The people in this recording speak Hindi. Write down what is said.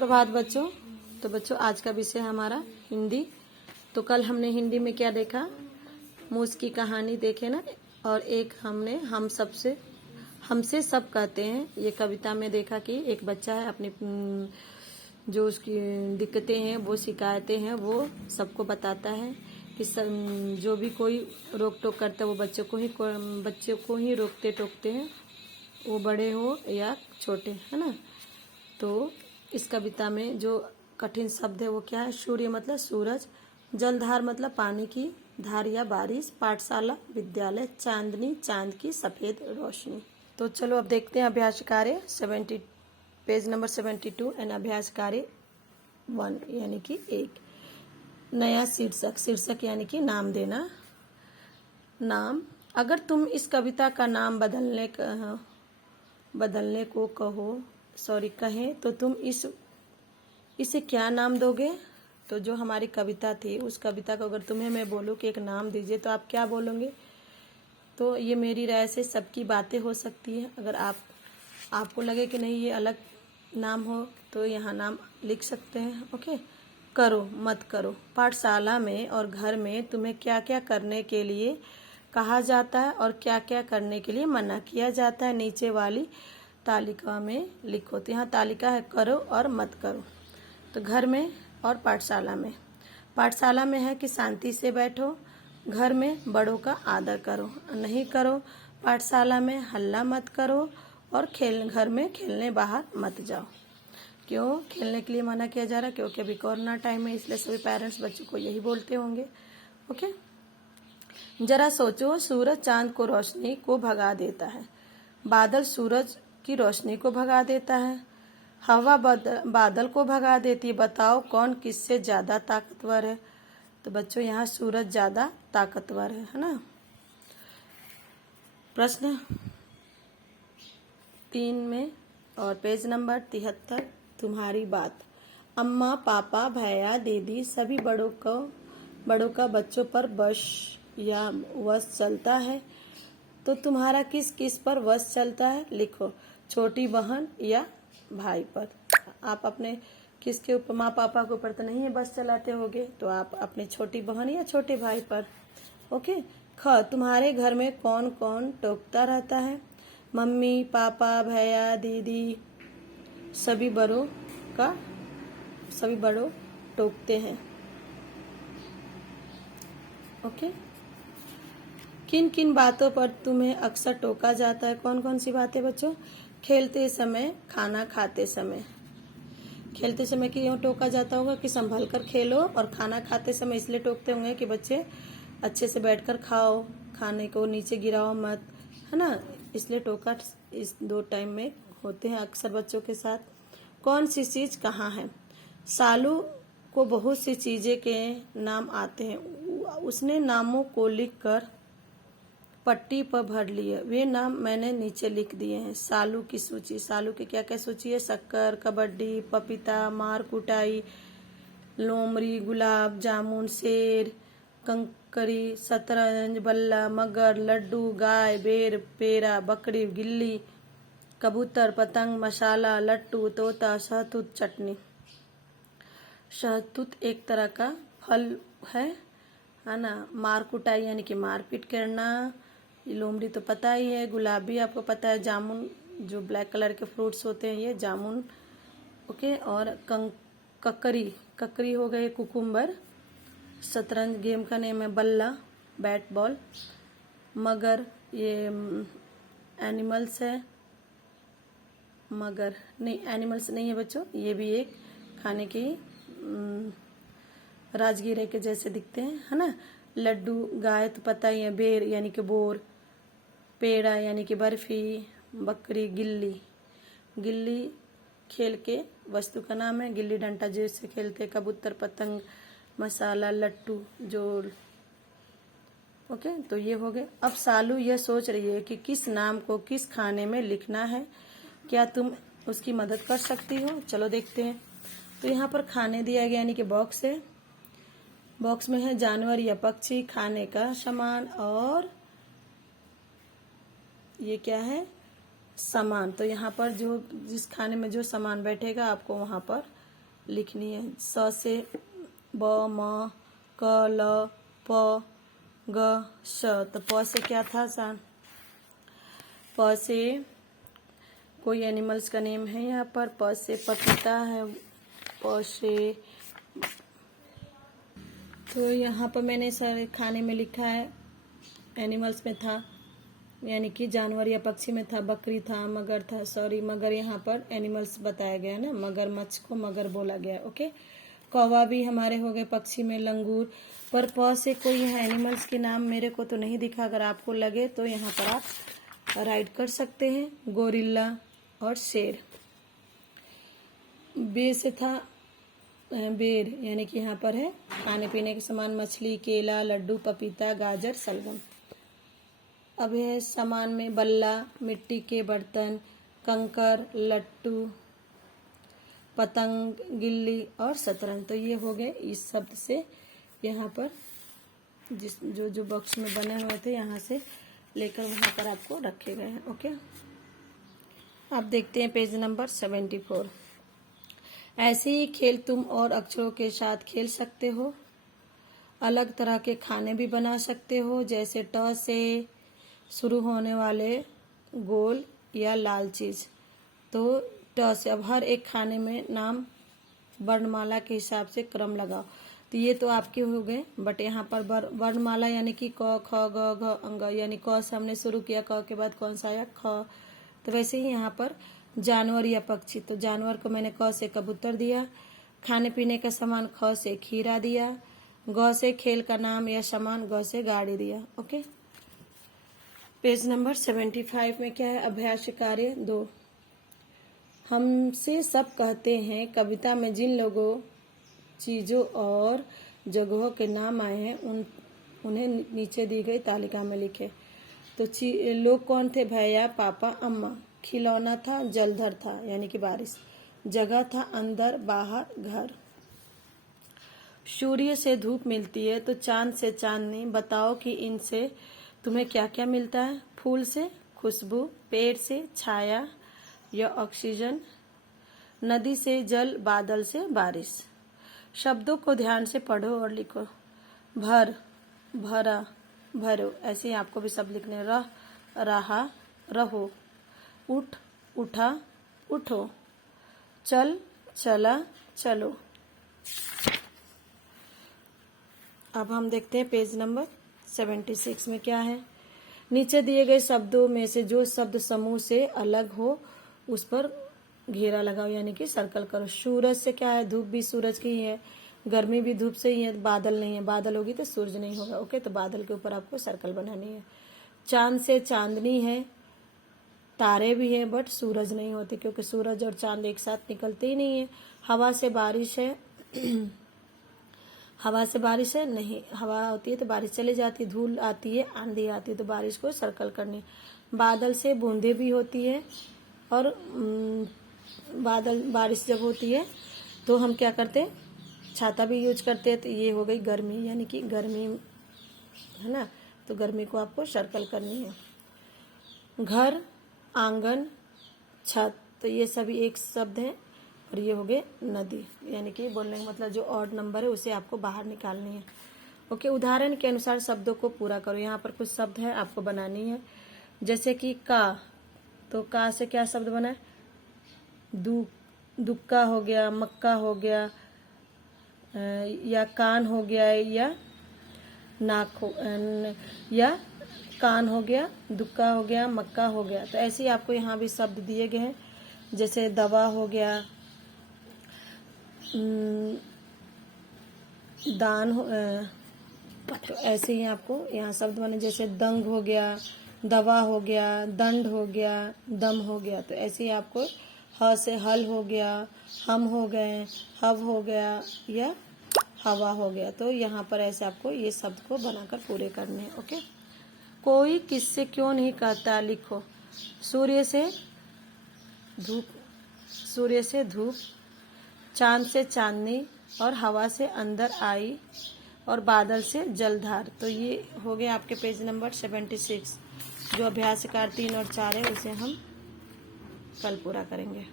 सुप्रभात बच्चों। तो बच्चों आज का विषय हमारा हिंदी। तो कल हमने हिंदी में क्या देखा, मूस की कहानी देखे ना, और एक हमने हमसे सब कहते हैं ये कविता में देखा कि एक बच्चा है अपनी जो उसकी दिक्कतें हैं वो शिकायतें हैं वो सबको बताता है कि जो भी कोई रोक टोक करता है वो बच्चे को ही रोकते टोकते हैं, वो बड़े हो या छोटे, है ना। तो इस कविता में जो कठिन शब्द है वो क्या है, सूर्य मतलब सूरज, जलधार मतलब पानी की धार या बारिश, पाठशाला विद्यालय, चांदनी चांद की सफेद रोशनी। तो चलो अब देखते हैं अभ्यास कार्य 70 पेज नंबर 72 एंड अभ्यास कार्य 1 यानी कि 1। नया शीर्षक यानी कि नाम देना। नाम, अगर तुम इस कविता का नाम बदलने को कहें तो तुम इसे क्या नाम दोगे। तो जो हमारी कविता थी उस कविता को अगर तुम्हें मैं बोलूं कि एक नाम दीजिए तो आप क्या बोलोगे। तो ये मेरी राय से सबकी बातें हो सकती है। अगर आपको लगे कि नहीं ये अलग नाम हो तो यहाँ नाम लिख सकते हैं। ओके, करो मत करो। पाठशाला में और घर में तुम्हें क्या क्या करने के लिए कहा जाता है और क्या क्या करने के लिए मना किया जाता है, नीचे वाली तालिका में लिखो। तो यहाँ तालिका है करो और मत करो। तो घर में और पाठशाला में है कि शांति से बैठो, घर में बड़ों का आदर करो, नहीं करो। पाठशाला में हल्ला मत करो और घर में खेलने बाहर मत जाओ। क्यों खेलने के लिए मना किया जा रहा है? क्योंकि अभी कोरोना टाइम है, इसलिए सभी पेरेंट्स बच्चों को यही बोलते होंगे। ओके, जरा सोचो, सूरज चांद को रोशनी को भगा देता है, बादल सूरज की रोशनी को भगा देता है, हवा बादल को भगा देती है। बताओ कौन किससे ज्यादा ताकतवर है। तो बच्चों यहाँ सूरज ज्यादा ताकतवर है ना। प्रश्न 3 में और पेज नंबर 73, तुम्हारी बात। अम्मा पापा भैया दीदी सभी बड़ों का बच्चों पर वश चलता है, तो तुम्हारा किस किस पर वश चलता है लिखो। छोटी बहन या भाई पर। आप अपने किसके ऊपर, माँ पापा के ऊपर तो नहीं है बस चलाते होगे, तो आप अपने छोटी बहन या छोटे भाई पर। ओके। तुम्हारे घर में कौन कौन टोकता रहता है। मम्मी पापा भैया दीदी सभी बड़ों टोकते हैं। ओके। किन किन बातों पर तुम्हें अक्सर टोका जाता है। कौन कौन सी बातें बच्चों। खेलते समय, खाना खाते समय। खेलते समय क्यों टोका जाता होगा कि संभल कर खेलो, और खाना खाते समय इसलिए टोकते होंगे कि बच्चे अच्छे से बैठकर खाओ, खाने को नीचे गिराओ मत, है ना। इसलिए टोका इस 2 टाइम में होते हैं अक्सर बच्चों के साथ। कौन सी चीज कहाँ है। सालू को बहुत सी चीजें के नाम आते हैं, उसने नामों को लिखकर पट्टी पर भर लिए, वे नाम मैंने नीचे लिख दिए हैं। सालू की सूची। सालू की क्या क्या सूची है। शक्कर, कबड्डी, पपीता, मार कुटाई, लोमड़ी, गुलाब जामुन, शेर, कंकरी, शतरंज, बल्ला, मगर, लड्डू, गाय, बेर, पेड़ा, बकरी, गिल्ली, कबूतर, पतंग, मसाला, लट्टू, तोता, शहतूत, चटनी। शहतूत एक तरह का फल है ना। मार कुटाई यानी कि मारपीट करना। लोमड़ी तो पता ही है, गुलाबी आपको पता है, जामुन जो ब्लैक कलर के फ्रूट्स होते हैं ये जामुन। ओके। और ककरी हो गए कुकुम्बर। शतरंज गेम का नेम है, बल्ला बैट बॉल। मगर ये एनिमल्स है, मगर नहीं एनिमल्स नहीं है बच्चों, ये भी एक खाने की राजगिरे के जैसे दिखते हैं, है ना। लड्डू, गाय तो पता ही है, बेर यानी कि बोर, पेड़ा यानी कि बर्फी, बकरी, गिल्ली खेल के वस्तु का नाम है, गिल्ली डंडा जैसे खेलते, कबूतर, पतंग, मसाला, लट्टू, जोड़। ओके, तो ये हो गए। अब सालू यह सोच रही है कि किस नाम को किस खाने में लिखना है, क्या तुम उसकी मदद कर सकती हो। चलो देखते हैं। तो यहाँ पर खाने दिया गया यानी कि बॉक्स है, बॉक्स में है जानवर या पक्षी, खाने का सामान, और ये क्या है सामान। तो यहाँ पर जो जिस खाने में जो सामान बैठेगा आपको वहां पर लिखनी है। स से ब, म, क, ल, प, ग, श। तो प से क्या था सा? प से कोई एनिमल्स का नेम है यहाँ पर। प से पपीता है। प से तो यहाँ पर मैंने सारे खाने में लिखा है, एनिमल्स में था यानी कि जानवर या पक्षी में था, बकरी था, मगर था, सॉरी मगर यहाँ पर एनिमल्स बताया गया है ना, मगरमच्छ को मगर बोला गया। ओके, कौवा भी हमारे हो गए पक्षी में, लंगूर। पर प से कोई यहाँ एनिमल्स के नाम मेरे को तो नहीं दिखा, अगर आपको लगे तो यहाँ पर आप राइट कर सकते हैं, गोरिल्ला और शेर। बे से था बेर यानी कि यहाँ पर है खाने पीने के सामान, मछली, केला, लड्डू, पपीता, गाजर, शलगम। अब है सामान में बल्ला, मिट्टी के बर्तन, कंकर, लट्टू, पतंग, गिल्ली और शतरंज। तो ये हो गए इस शब्द से यहाँ पर जो बॉक्स में बने हुए थे यहाँ से लेकर वहाँ पर आपको रखे गए हैं। ओके, आप देखते हैं पेज नंबर 74। ऐसे ही खेल तुम और अक्षरों के साथ खेल सकते हो। अलग तरह के खाने भी बना सकते हो, जैसे ट से शुरू होने वाले गोल या लाल चीज। तो ट से अब हर एक खाने में नाम वर्णमाला के हिसाब से क्रम लगाओ। तो ये तो आपके हो गए, बट यहाँ पर वर्णमाला यानी कि क, ख, ग, घ, अंग, यानी क से हमने शुरू किया, क के बाद कौन सा आया? ख। तो वैसे ही यहाँ पर जानवर या पक्षी, तो जानवर को मैंने क से कबूतर दिया, खाने पीने का सामान ख से खीरा दिया, ग से खेल का नाम या सामान, ग से गाड़ी दिया। ओके, पेज नंबर 75 में क्या है? अभ्यास कार्य 2। हमसे सब कहते हैं कविता में जिन लोगों, चीजों और जगहों के नाम आए हैं उन्हें नीचे दी गई तालिका में लिखे। तो लोग कौन थे? भैया, पापा, अम्मा। खिलौना था, जलधर था यानी कि बारिश। जगह था अंदर, बाहर, घर। सूर्य से धूप मिलती है तो चांद से चांदनी। बताओ कि इनसे तुम्हें क्या क्या मिलता है? फूल से खुशबू, पेड़ से छाया या ऑक्सीजन, नदी से जल, बादल से बारिश। शब्दों को ध्यान से पढ़ो और लिखो। भर, भरा, भरो, ऐसे ही आपको भी सब लिखने। रह, रहा, रहो। उठ, उठा, उठो। चल, चला, चलो। अब हम देखते हैं पेज नंबर 76 में क्या है। नीचे दिए गए शब्दों में से जो शब्द समूह से अलग हो उस पर घेरा लगाओ यानी कि सर्कल करो। सूरज से क्या है? धूप भी सूरज की ही है, गर्मी भी धूप से ही है, बादल नहीं है, बादल होगी तो सूरज नहीं होगा। ओके, तो बादल के ऊपर आपको सर्कल बनानी है। चांद से चांदनी है, तारे भी हैं बट सूरज नहीं होते क्योंकि सूरज और चांद एक साथ निकलते ही नहीं है। हवा से बारिश है हवा से बारिश है नहीं, हवा होती है तो बारिश चली जाती है, धूल आती है, आंधी आती है, तो बारिश को सर्कल करनी। बादल से बूंदे भी होती है और बारिश जब होती है तो हम क्या करते हैं? छाता भी यूज करते हैं। तो ये हो गई गर्मी यानी कि गर्मी है ना, तो गर्मी को आपको सर्कल करनी है। घर, आंगन, छत, तो ये सभी एक शब्द हैं। और ये हो गए नदी, यानी कि बोलने का मतलब जो ऑड नंबर है उसे आपको बाहर निकालनी है। ओके, उदाहरण के अनुसार शब्दों को पूरा करो। यहाँ पर कुछ शब्द है आपको बनानी है, जैसे कि का, तो का से क्या शब्द बना है? दुक्का हो गया, मक्का हो गया, या कान हो गया, या नाक हो, या कान हो गया, दुक्का हो गया, मक्का हो गया। तो ऐसे ही आपको यहाँ भी शब्द दिए गए हैं, जैसे दवा हो गया, दान हो, तो ऐसे ही आपको यहाँ शब्द बने, जैसे दंग हो गया, दवा हो गया, दंड हो गया, दम हो गया। तो ऐसे ही आपको ह से हल हो गया, हम हो गए, हव हो गया, या हवा हो गया। तो यहाँ पर ऐसे आपको ये शब्द को बनाकर पूरे करने हैं। ओके, कोई किससे क्यों नहीं कहता, लिखो। सूर्य से धूप, सूर्य से धूप, चांद से चांदनी, और हवा से अंदर आई, और बादल से जलधार। तो ये हो गया आपके पेज नंबर 76। जो अभ्यास कार्य 3 और 4 है उसे हम कल पूरा करेंगे।